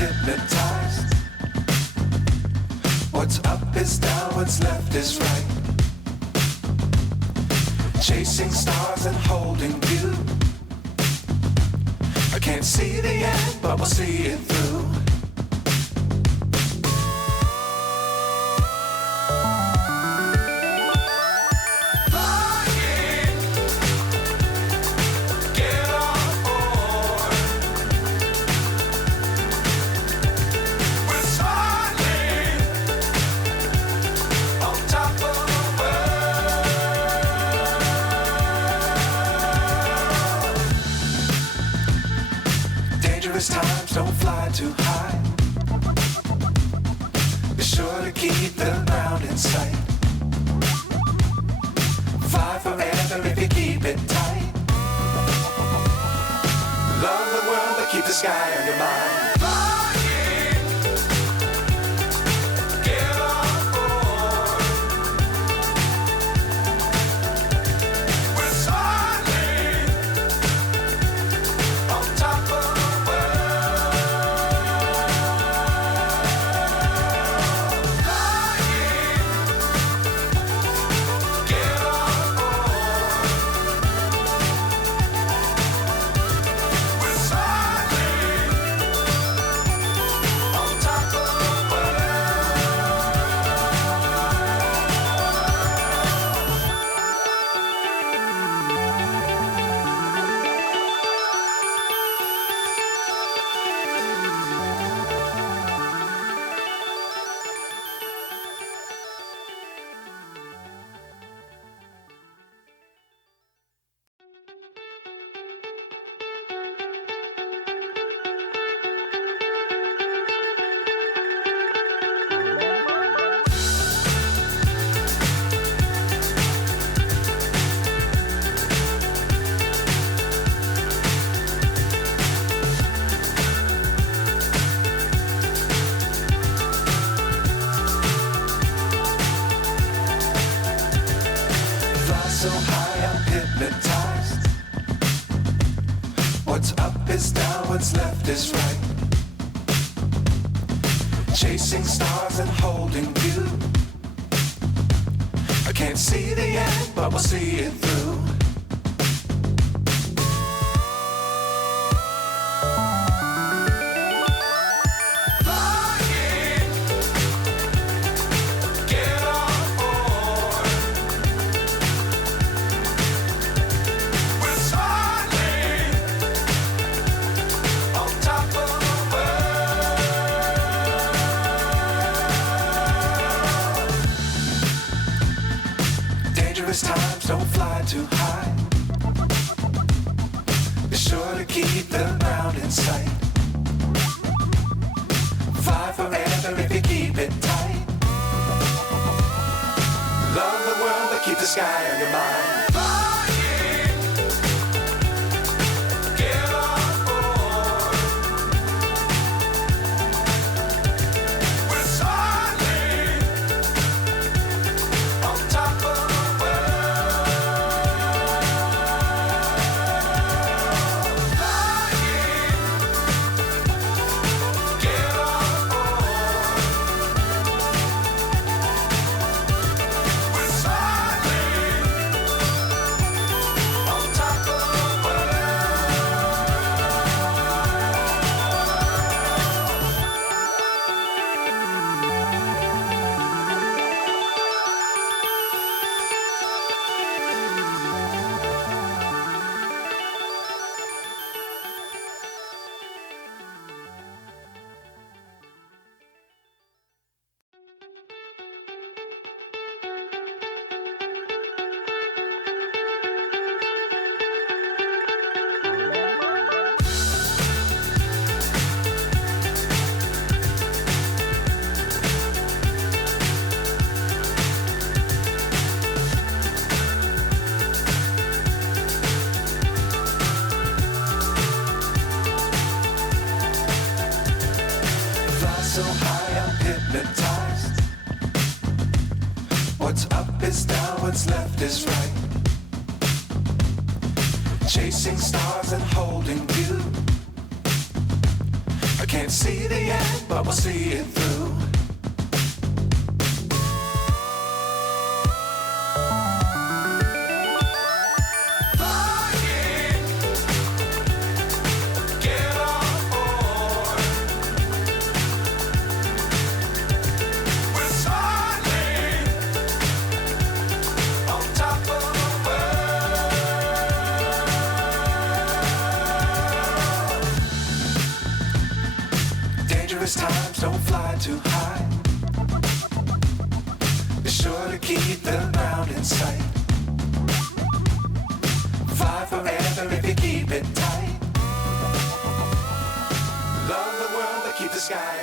hypnotized. What's up is down, what's left is right. Chasing stars and holding you. I can't see the end, but we'll see it through. Times don't fly too high. Be sure to keep the ground in sight. Fly forever if you keep it tight. Love the world but keep the sky on your mind. So high I'm hypnotized. What's up is down, what's left is right. Chasing stars and holding you. I can't see the end, but we'll see it through. Times don't fly too high. Be sure to keep the ground in sight. Fly forever if you keep it tight. Love the world but keep the sky on your mind. So high I'm hypnotized. What's up is down, what's left is right. Chasing stars and holding you. I Can't see the end, but we'll see it through. Flying, get on board. We're smiling on top of the world. Dangerous times, don't fly too high. Be sure to keep the ground in sight. Fly forever if you keep it tight. Love the world, but keep the sky